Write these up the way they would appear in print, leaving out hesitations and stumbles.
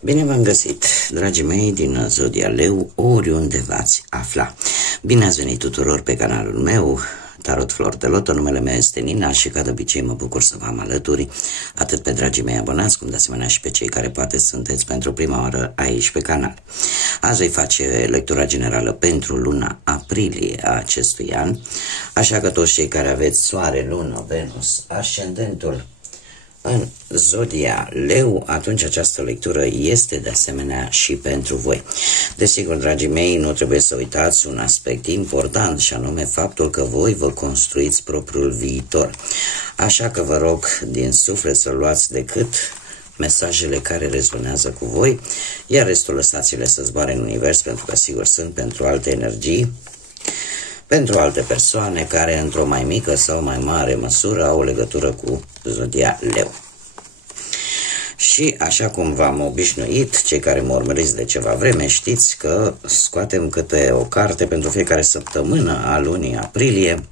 Bine v-am găsit, dragii mei din Zodia Leu, oriunde v-ați afla. Bine ați venit tuturor pe canalul meu, Tarot Flor de Loto. Numele meu este Nina și ca de obicei mă bucur să vă am alături, atât pe dragii mei abonați, cum de asemenea și pe cei care poate sunteți pentru prima oară aici pe canal. Azi voi face lectura generală pentru luna aprilie a acestui an, așa că toți cei care aveți Soare, Lună, Venus, Ascendentul în Zodia Leu, atunci această lectură este de asemenea și pentru voi. Desigur, dragii mei, nu trebuie să uitați un aspect important, și anume faptul că voi vă construiți propriul viitor. Așa că vă rog din suflet să luați decât mesajele care rezonează cu voi, iar restul lăsați-le să zboare în univers, pentru că sigur sunt pentru alte energii, pentru alte persoane care într-o mai mică sau mai mare măsură au o legătură cu Zodia Leu. Și așa cum v-am obișnuit, cei care mă urmăriți de ceva vreme știți că scoatem câte o carte pentru fiecare săptămână a lunii aprilie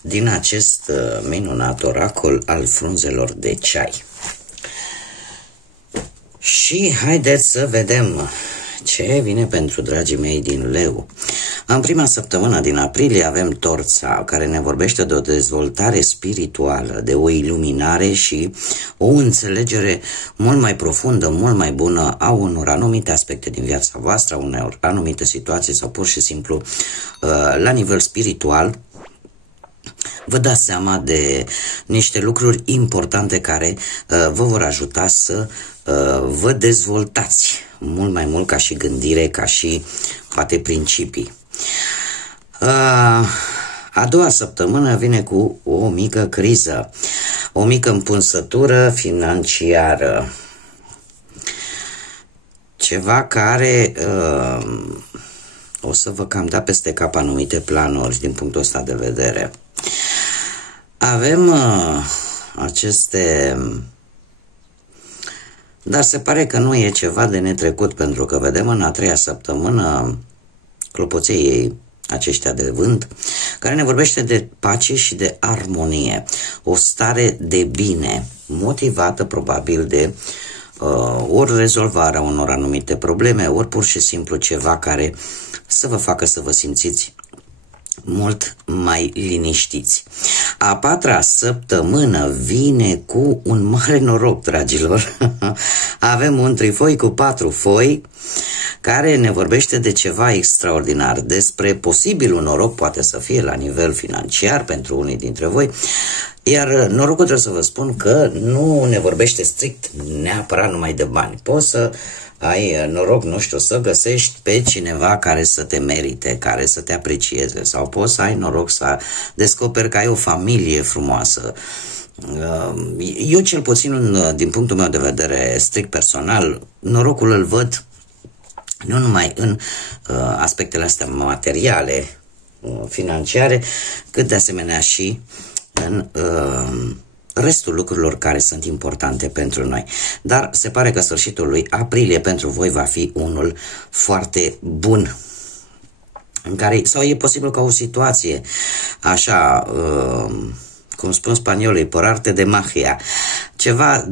din acest minunat oracol al frunzelor de ceai. Și haideți să vedem ce vine pentru dragii mei din Leu. În prima săptămână din aprilie avem Torța, care ne vorbește de o dezvoltare spirituală, de o iluminare și o înțelegere mult mai profundă, mult mai bună a unor anumite aspecte din viața voastră, a unor anumite situații sau pur și simplu la nivel spiritual. Vă dați seama de niște lucruri importante care vă vor ajuta să vă dezvoltați mult mai mult ca și gândire, ca și poate principii. A doua săptămână vine cu o mică criză, o mică împunsătură financiară, ceva care o să vă cam da peste cap anumite planuri din punctul ăsta de vedere. Avem aceste... Dar se pare că nu e ceva de netrecut, pentru că vedem în a treia săptămână clopoței aceștia de vânt, care ne vorbește de pace și de armonie, o stare de bine, motivată probabil de ori rezolvarea unor anumite probleme, ori pur și simplu ceva care să vă facă să vă simțiți mult mai liniștiți. A patra săptămână vine cu un mare noroc, dragilor. Avem un trifoi cu 4 foi care ne vorbește de ceva extraordinar, despre posibilul noroc, poate să fie la nivel financiar pentru unii dintre voi, iar norocul, trebuie să vă spun că nu ne vorbește strict neapărat numai de bani. Poți să ai noroc, nu știu, să găsești pe cineva care să te merite, care să te aprecieze, sau poți să ai noroc să descoperi că ai o familie frumoasă. Eu, cel puțin din punctul meu de vedere strict personal, norocul îl văd nu numai în aspectele astea materiale, financiare, cât de asemenea și în restul lucrurilor care sunt importante pentru noi. Dar se pare că sfârșitul lui aprilie pentru voi va fi unul foarte bun, în care, sau e posibil ca o situație așa, cum spun spaniolii, por arte de magia, ceva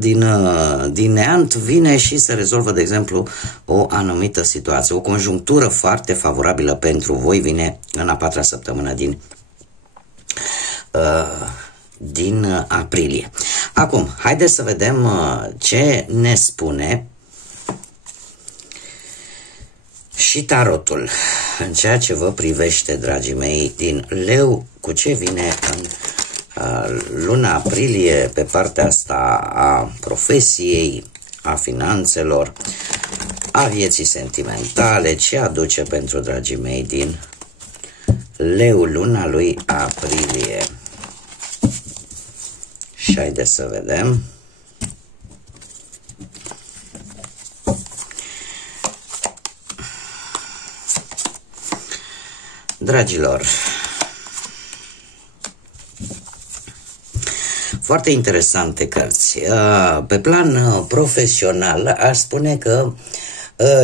din neant vine și se rezolvă, de exemplu, o anumită situație. O conjunctură foarte favorabilă pentru voi vine în a patra săptămână din aprilie. Acum, haideți să vedem ce ne spune și tarotul în ceea ce vă privește, dragii mei din Leu, cu ce vine în luna aprilie pe partea asta a profesiei, a finanțelor, a vieții sentimentale, ce aduce pentru dragii mei din Leu luna lui aprilie. Și haideți să vedem. Dragilor, foarte interesante cărți. Pe plan profesional, aș spune că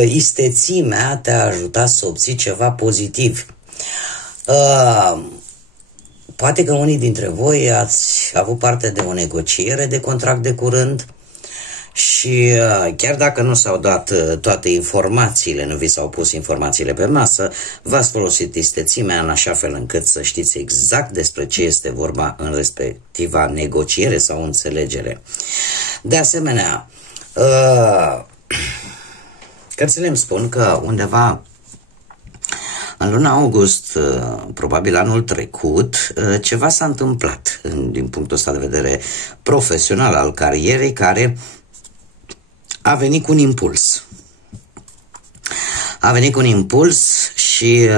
istețimea te-a ajutat să obții ceva pozitiv. Poate că unii dintre voi ați avut parte de o negociere de contract de curând Și chiar dacă nu s-au dat toate informațiile, nu vi s-au pus informațiile pe masă, v-ați folosit istețimea în așa fel încât să știți exact despre ce este vorba în respectiva negociere sau înțelegere. De asemenea, cărțile îmi spun că undeva în luna august, probabil anul trecut, ceva s-a întâmplat din punctul ăsta de vedere profesional al carierei, care a venit cu un impuls. A venit cu un impuls și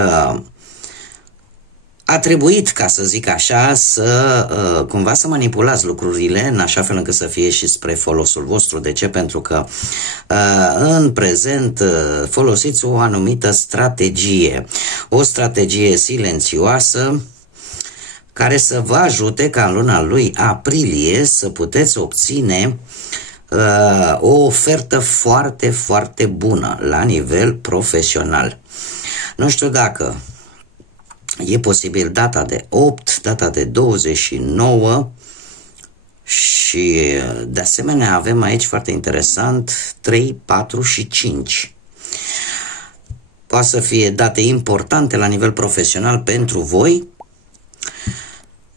a trebuit, ca să zic așa, să cumva să manipulați lucrurile în așa fel încât să fie și spre folosul vostru. De ce? Pentru că în prezent folosiți o anumită strategie, o strategie silențioasă care să vă ajute ca în luna lui aprilie să puteți obține o ofertă foarte, foarte bună la nivel profesional. Nu știu dacă e posibil data de 8, data de 29 și de asemenea avem aici foarte interesant 3, 4 și 5. Poate să fie date importante la nivel profesional pentru voi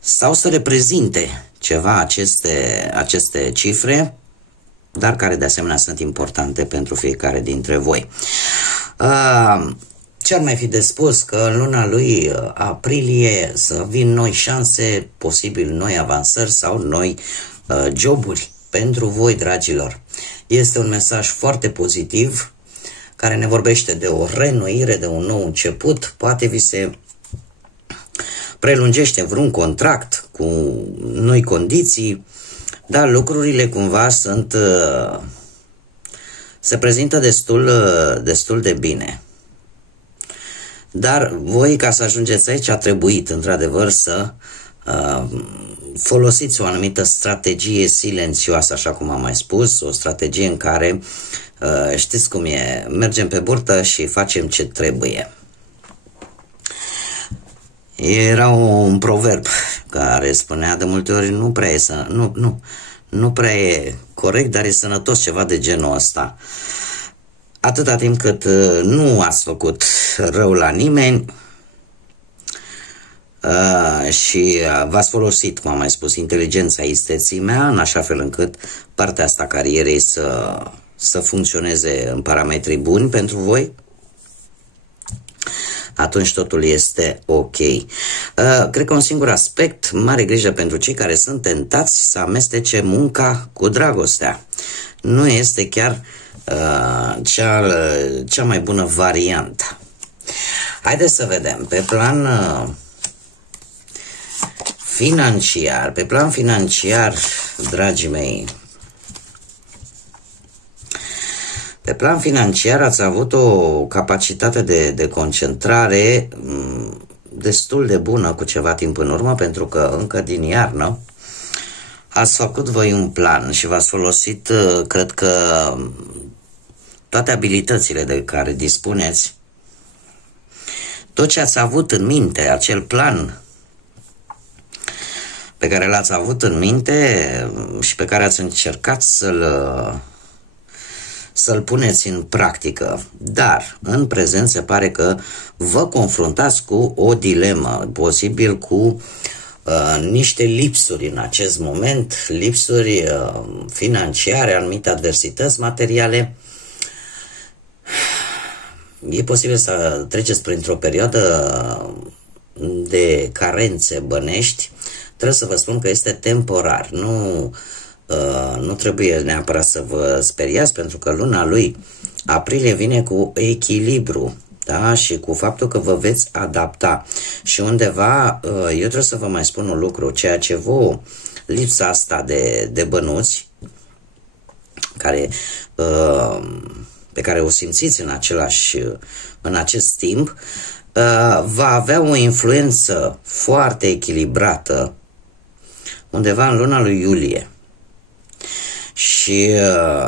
sau să reprezinte ceva aceste cifre, dar care de asemenea sunt importante pentru fiecare dintre voi. Ce ar mai fi de spus? Că în luna lui aprilie să vin noi șanse, posibil noi avansări sau noi joburi pentru voi, dragilor. Este un mesaj foarte pozitiv care ne vorbește de o reînnoire, de un nou început. Poate vi se prelungește vreun contract cu noi condiții, dar lucrurile cumva se prezintă destul de bine. Dar voi, ca să ajungeți aici, a trebuit într-adevăr să folosiți o anumită strategie silențioasă, așa cum am mai spus, o strategie în care, știți cum e, mergem pe burtă și facem ce trebuie. Era un proverb care spunea de multe ori, nu prea e corect, dar e sănătos, ceva de genul ăsta. Atâta timp cât nu ați făcut rău la nimeni și v-ați folosit, cum am mai spus, inteligența isteții mea, în așa fel încât partea asta carierei să funcționeze în parametri buni pentru voi, atunci totul este ok. Cred că un singur aspect, mare grijă pentru cei care sunt tentați să amestece munca cu dragostea. Nu este chiar cea mai bună variantă. Haideți să vedem. Pe plan financiar, dragii mei, pe plan financiar ați avut o capacitate de concentrare destul de bună cu ceva timp în urmă, pentru că încă din iarnă ați făcut voi un plan și v-ați folosit, cred că, toate abilitățile de care dispuneți, tot ce ați avut în minte, acel plan pe care l-ați avut în minte și pe care ați încercat să-l puneți în practică. Dar în prezent se pare că vă confruntați cu o dilemă, posibil cu niște lipsuri în acest moment, lipsuri financiare, anumite adversități materiale. E posibil să treceți printr-o perioadă de carențe bănești. Trebuie să vă spun că este temporar. Nu trebuie neapărat să vă speriați, pentru că luna lui aprilie vine cu echilibru, da? Și cu faptul că vă veți adapta. Și undeva, eu trebuie să vă mai spun un lucru, ceea ce vă, lipsa asta de bănuți, pe care o simțiți în acest timp, va avea o influență foarte echilibrată undeva în luna lui iulie. Și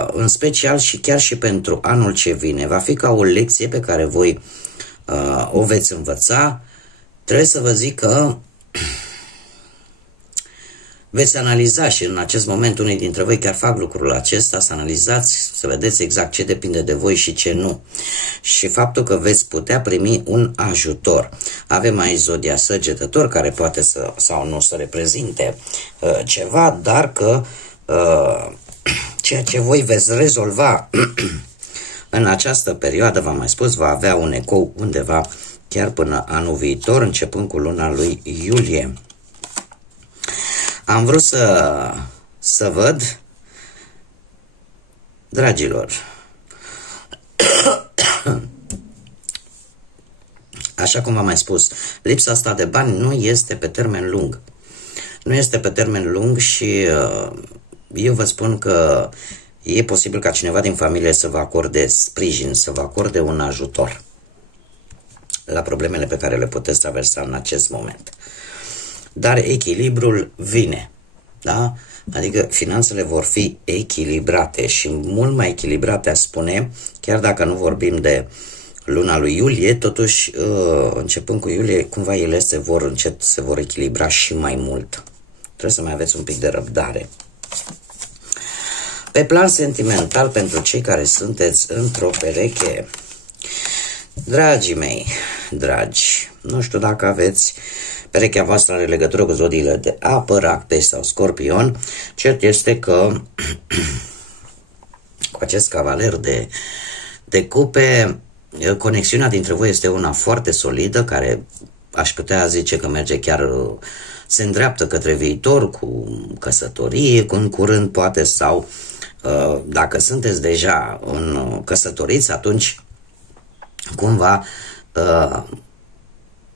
în special și chiar și pentru anul ce vine, va fi ca o lecție pe care voi o veți învăța. Trebuie să vă zic că veți analiza și în acest moment unii dintre voi chiar fac lucrul acesta, să analizați, să vedeți exact ce depinde de voi și ce nu. Și faptul că veți putea primi un ajutor. Avem aici zodia săgetător, care poate să sau nu să reprezinte ceva, dar că ceea ce voi veți rezolva în această perioadă, v-am mai spus, va avea un ecou undeva chiar până anul viitor, începând cu luna lui iulie. Am vrut să văd, dragilor, așa cum v-am mai spus, lipsa asta de bani nu este pe termen lung. Nu este pe termen lung și eu vă spun că e posibil ca cineva din familie să vă acorde sprijin, să vă acorde un ajutor la problemele pe care le puteți traversa în acest moment. Dar echilibrul vine, da? Adică finanțele vor fi echilibrate și mult mai echilibrate, aș spune, chiar dacă nu vorbim de luna lui iulie, totuși, începând cu iulie, cumva ele se vor echilibra și mai mult. Trebuie să mai aveți un pic de răbdare. Pe plan sentimental, pentru cei care sunteți într-o pereche, dragii mei, dragi, nu știu dacă aveți, perechea voastră are legătură cu zodiile de apă, rac, pești sau scorpion. Cert este că cu acest cavaler de cupe, conexiunea dintre voi este una foarte solidă, care aș putea zice că merge chiar, se îndreaptă către viitor, cu căsătorie, cu în curând poate, sau dacă sunteți deja căsătoriți, atunci cumva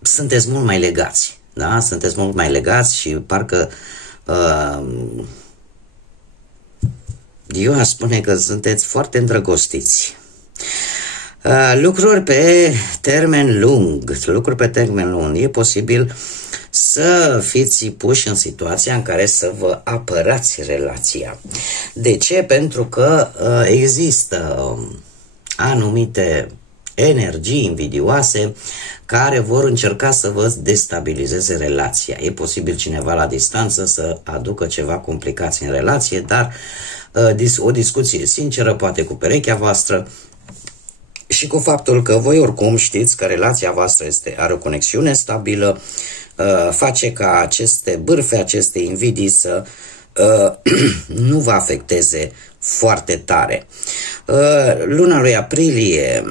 sunteți mult mai legați, da? Sunteți mult mai legați și parcă eu aș spune că sunteți foarte îndrăgostiți. Lucruri pe termen lung, e posibil să fiți puși în situația în care să vă apărați relația. De ce? Pentru că există anumite energii invidioase care vor încerca să vă destabilizeze relația. E posibil cineva la distanță să aducă ceva complicații în relație, dar o discuție sinceră, poate cu perechea voastră, și cu faptul că voi oricum știți că relația voastră are o conexiune stabilă, face ca aceste bârfe, aceste invidii să nu vă afecteze foarte tare. Luna lui aprilie,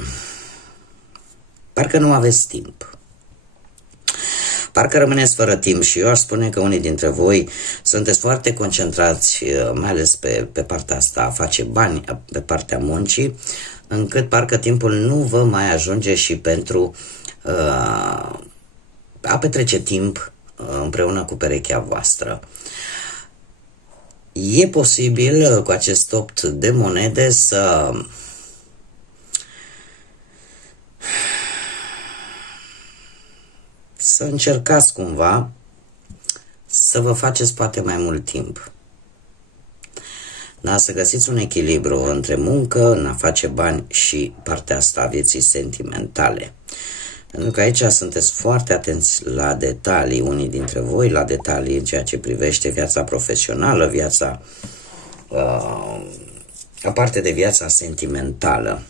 parcă nu aveți timp. Parcă rămâneți fără timp și eu aș spune că unii dintre voi sunteți foarte concentrați, mai ales pe partea asta, a face bani, pe partea muncii, încât parcă timpul nu vă mai ajunge și pentru a petrece timp împreună cu perechea voastră. E posibil cu acest 8 de monede să încercați cumva să vă faceți poate mai mult timp. Da, să găsiți un echilibru între muncă, în a face bani și partea asta a vieții sentimentale. Pentru că aici sunteți foarte atenți la detalii, unii dintre voi, la detalii în ceea ce privește viața profesională, viața, aparte de viața sentimentală.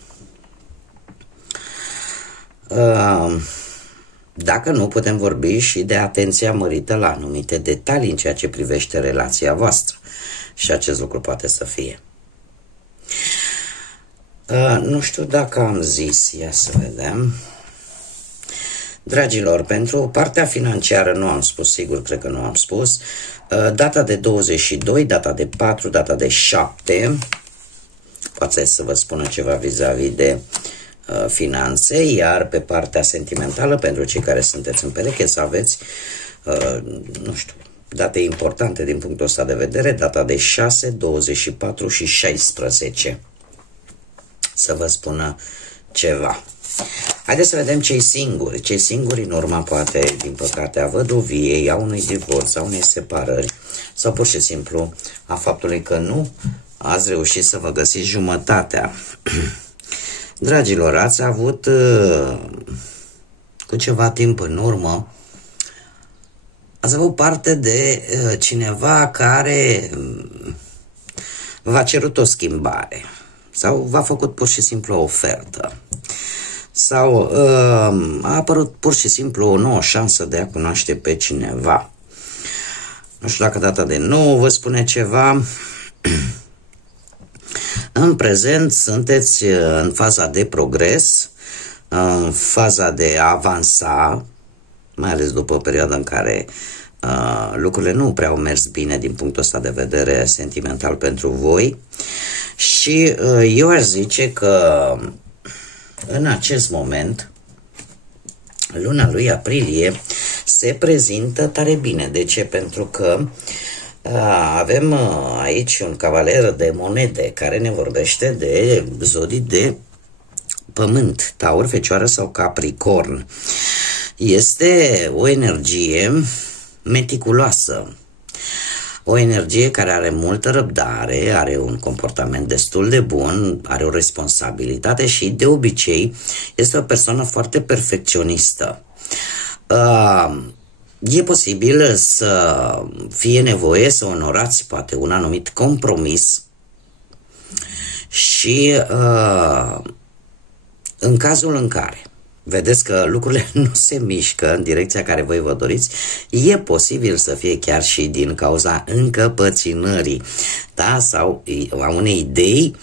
Dacă nu, putem vorbi și de atenția mărită la anumite detalii în ceea ce privește relația voastră. Și acest lucru poate să fie. Nu știu dacă am zis, ia să vedem. Dragilor, pentru partea financiară nu am spus, sigur, cred că nu am spus. Data de 22, data de 4, data de 7, poate să vă spună ceva vis-a-vis de finanțe, iar pe partea sentimentală, pentru cei care sunteți în pereche, să aveți, nu știu, date importante din punctul ăsta de vedere, data de 6, 24 și 16. Să vă spună ceva. Haideți să vedem cei singuri. Cei singuri în urma, poate, din păcate, a văduviei, a unui divorț, a unei separări, sau pur și simplu a faptului că nu ați reușit să vă găsiți jumătatea. Dragilor, ați avut cu ceva timp în urmă ați avut parte de cineva care v-a cerut o schimbare sau v-a făcut pur și simplu o ofertă sau a apărut pur și simplu o nouă șansă de a cunoaște pe cineva. Nu știu dacă data de 9 vă spune ceva. În prezent sunteți în faza de progres, în faza de a avansa, mai ales după perioada în care lucrurile nu prea au mers bine din punctul ăsta de vedere sentimental pentru voi. Și eu aș zice că în acest moment, luna lui aprilie se prezintă tare bine. De ce? Pentru că avem aici un cavaler de monede care ne vorbește de zodii de pământ, Taur, Fecioară sau Capricorn. Este o energie meticuloasă, o energie care are multă răbdare, are un comportament destul de bun, are o responsabilitate și de obicei este o persoană foarte perfecționistă. E posibil să fie nevoie să onorați poate un anumit compromis și în cazul în care vedeți că lucrurile nu se mișcă în direcția care voi vă doriți, e posibil să fie chiar și din cauza încăpățânării, da? Sau a unei idei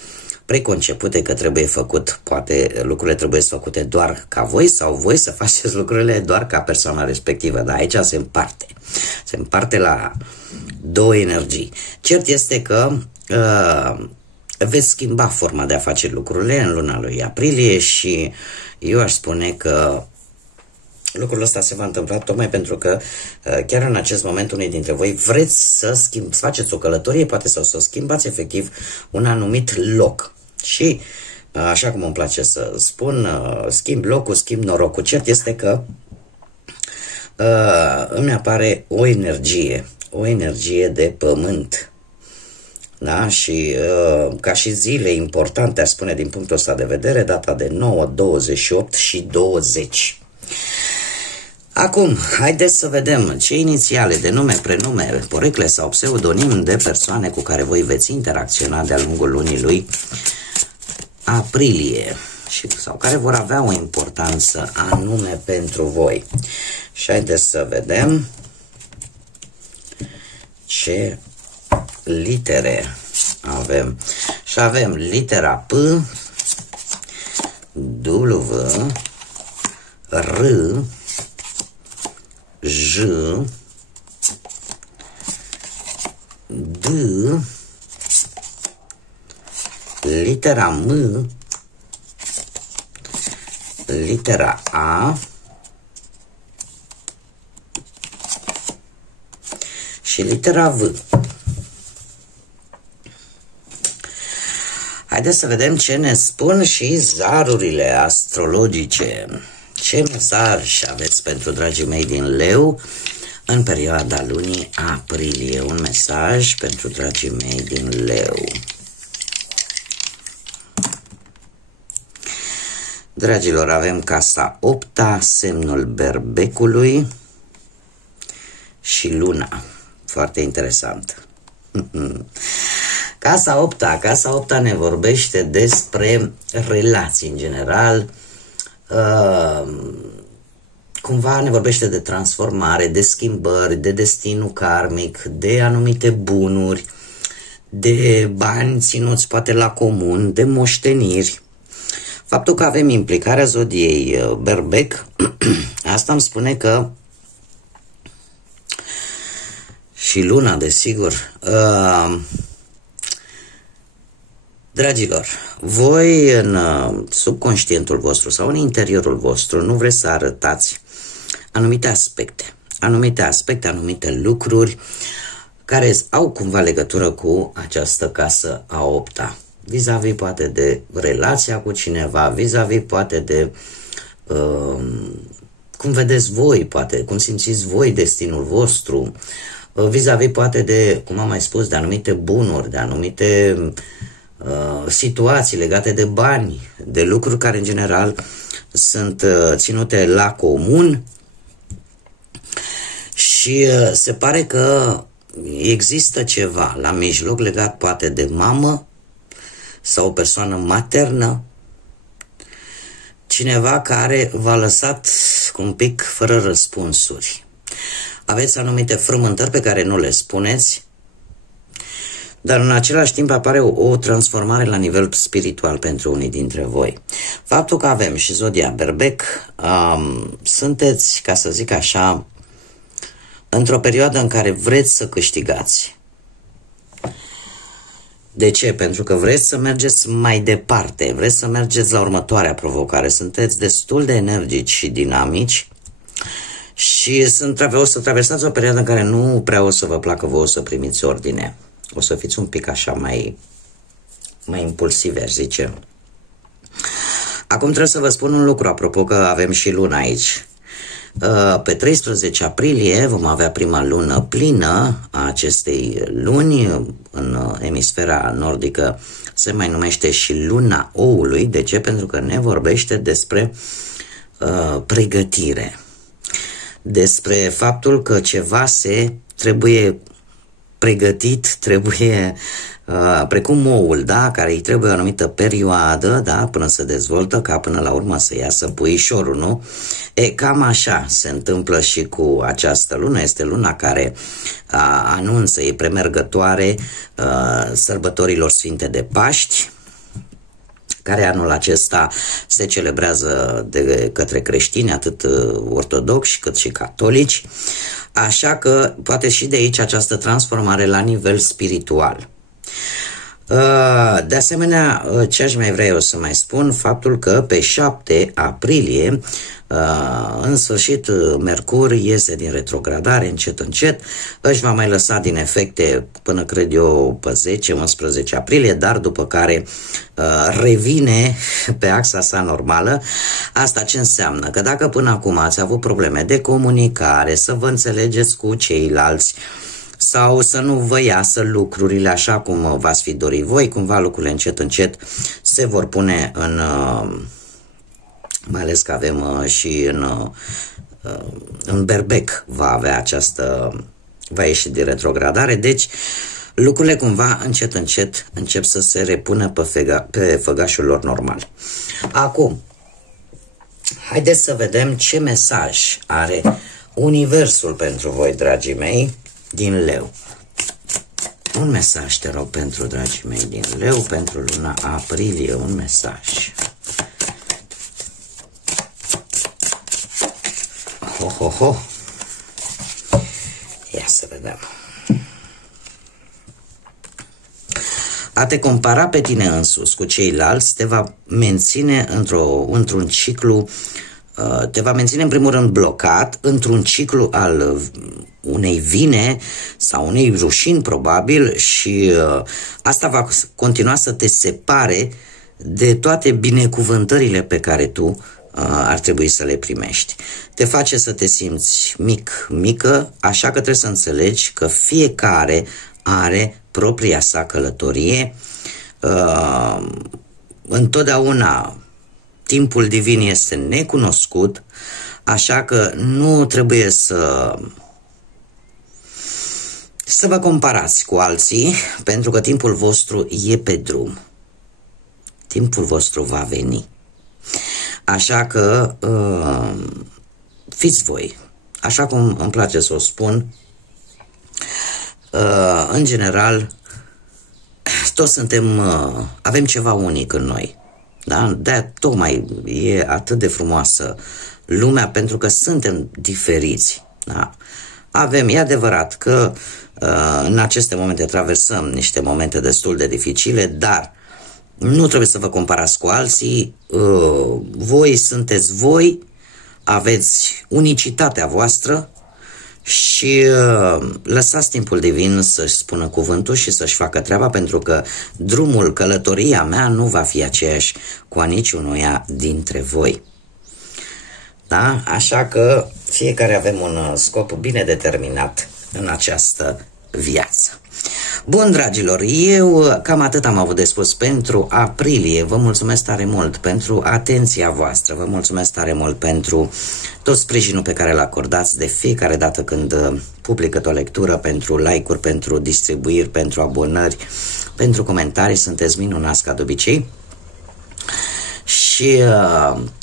preconcepute că trebuie făcut, poate lucrurile trebuie făcute doar ca voi sau voi să faceți lucrurile doar ca persoana respectivă, dar aici se împarte la două energii. Cert este că veți schimba forma de a face lucrurile în luna lui aprilie și eu aș spune că lucrul ăsta se va întâmpla tocmai pentru că chiar în acest moment unii dintre voi vreți să faceți o călătorie, poate sau să schimbați efectiv un anumit loc. Și așa cum îmi place să spun, schimb locul, schimb norocul. Cert este că îmi apare o energie de pământ. Da? Și ca și zile importante, aș spune din punctul ăsta de vedere, data de 9, 28 și 20. Acum, haideți să vedem ce inițiale de nume, prenume, porecle sau pseudonim de persoane cu care voi veți interacționa de-a lungul lunii lui aprilie sau care vor avea o importanță anume pentru voi. Și haideți să vedem ce litere avem. Și avem litera P, W, R, J, D, litera M, litera A și litera V. Haideți să vedem ce ne spun și zarurile astrologice. Ce mesaj aveți pentru dragii mei din Leu în perioada lunii aprilie? Un mesaj pentru dragii mei din Leu. Dragilor, avem casa 8-a, semnul berbecului și luna. Foarte interesant. Casa 8-a ne vorbește despre relații în general, cumva ne vorbește de transformare, de schimbări, de destinul karmic, de anumite bunuri, de bani ținuți poate la comun, de moșteniri. Faptul că avem implicarea zodiei berbec, asta îmi spune că și luna, desigur. Dragilor, voi în subconștientul vostru sau în interiorul vostru nu vreți să arătați anumite aspecte, anumite lucruri care au cumva legătură cu această casă a 8-a. Vis-a-vis poate de relația cu cineva, vis-a-vis poate de cum vedeți voi, poate cum simțiți voi destinul vostru, vis-a-vis poate de, cum am mai spus, de anumite bunuri, de anumite situații legate de bani, de lucruri care în general sunt ținute la comun. Și Și se pare că există ceva la mijloc legat poate de mamă sau o persoană maternă, cineva care v-a lăsat un pic fără răspunsuri. Aveți anumite frământări pe care nu le spuneți, dar în același timp apare o transformare la nivel spiritual pentru unii dintre voi. Faptul că avem și zodia Berbec, sunteți, ca să zic așa, într-o perioadă în care vreți să câștigați. De ce? Pentru că vreți să mergeți mai departe, vreți să mergeți la următoarea provocare, sunteți destul de energici și dinamici și o să traversați o perioadă în care nu prea o să vă placă vouă să primiți ordine. O să fiți un pic așa mai impulsivi, aș zice. Acum trebuie să vă spun un lucru, apropo că avem și luna aici. Pe 13 aprilie vom avea prima lună plină a acestei luni. În emisfera nordică se mai numește și luna oului. De ce? Pentru că ne vorbește despre pregătire. Despre faptul că ceva trebuie pregătit, trebuie precum oul, da, care îi trebuie o anumită perioadă, da, până se dezvoltă, ca până la urmă să iasă puișorul, nu? Cam așa se întâmplă și cu această lună. Este luna care anunță, e premergătoare sărbătorilor Sfinte de Paști, care anul acesta se celebrează de către creștini, atât ortodoxi cât și catolici, așa că poate și de aici această transformare la nivel spiritual. De asemenea, ce aș mai vrea eu să mai spun, faptul că pe 7 aprilie, în sfârșit, Mercur iese din retrogradare, încet, își va mai lăsa din efecte până, cred eu, pe 10-11 aprilie, dar după care revine pe axa sa normală. Asta ce înseamnă? Că dacă până acum ați avut probleme de comunicare, să vă înțelegeți cu ceilalți, sau să nu vă iasă lucrurile așa cum v-ați fi dorit voi, cumva lucrurile încet se vor pune în... mai ales că avem și în Berbec va ieși de retrogradare, deci lucrurile cumva încet încep să se repună pe făgașul lor normal. Acum, haideți să vedem ce mesaj are Universul pentru voi, dragii mei, din Leu. Un mesaj, te rog, pentru dragii mei din Leu, pentru luna aprilie, un mesaj. Ho. Ia să vedem. A te compara pe tine însuți cu ceilalți te va menține într-un ciclu, te va menține în primul rând blocat într-un ciclu al unei vine sau unei rușini probabil, și asta va continua să te separe de toate binecuvântările pe care tu ar trebui să le primești. Te face să te simți mică, așa că trebuie să înțelegi că fiecare are propria sa călătorie. Întotdeauna timpul divin este necunoscut, așa că nu trebuie să vă comparați cu alții, pentru că timpul vostru e pe drum. Timpul vostru va veni. Așa că fiți voi. Așa cum îmi place să o spun, în general, toți avem ceva unic în noi. Da? De-aia tocmai e atât de frumoasă lumea, pentru că suntem diferiți. Da? E adevărat că în aceste momente traversăm niște momente destul de dificile, dar nu trebuie să vă comparați cu alții. Voi sunteți voi, aveți unicitatea voastră și lăsați timpul divin să-și spună cuvântul și să-și facă treaba, pentru că drumul, călătoria mea nu va fi aceeași cu a niciunuia dintre voi. Da? Așa că fiecare avem un scop bine determinat în această viață. Bun, dragilor, eu cam atât am avut de spus pentru aprilie. Vă mulțumesc tare mult pentru atenția voastră, vă mulțumesc tare mult pentru tot sprijinul pe care îl acordați de fiecare dată când publică o lectură, pentru like-uri, pentru distribuiri, pentru abonări, pentru comentarii. Sunteți minunați ca de obicei. Și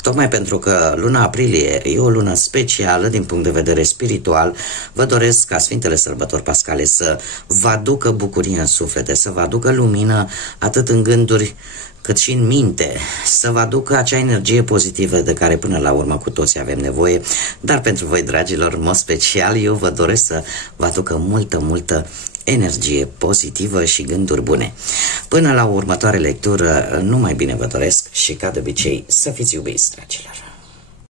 tocmai pentru că luna aprilie e o lună specială din punct de vedere spiritual, vă doresc ca Sfintele Sărbători Pascale să vă aducă bucurie în suflete, să vă aducă lumină atât în gânduri cât și în minte, să vă aducă acea energie pozitivă de care până la urmă cu toții avem nevoie. Dar pentru voi, dragilor, în mod special, eu vă doresc să vă aducă multă energie pozitivă și gânduri bune. Până la următoare lectură, numai bine vă doresc și ca de obicei să fiți iubiți, dragilor.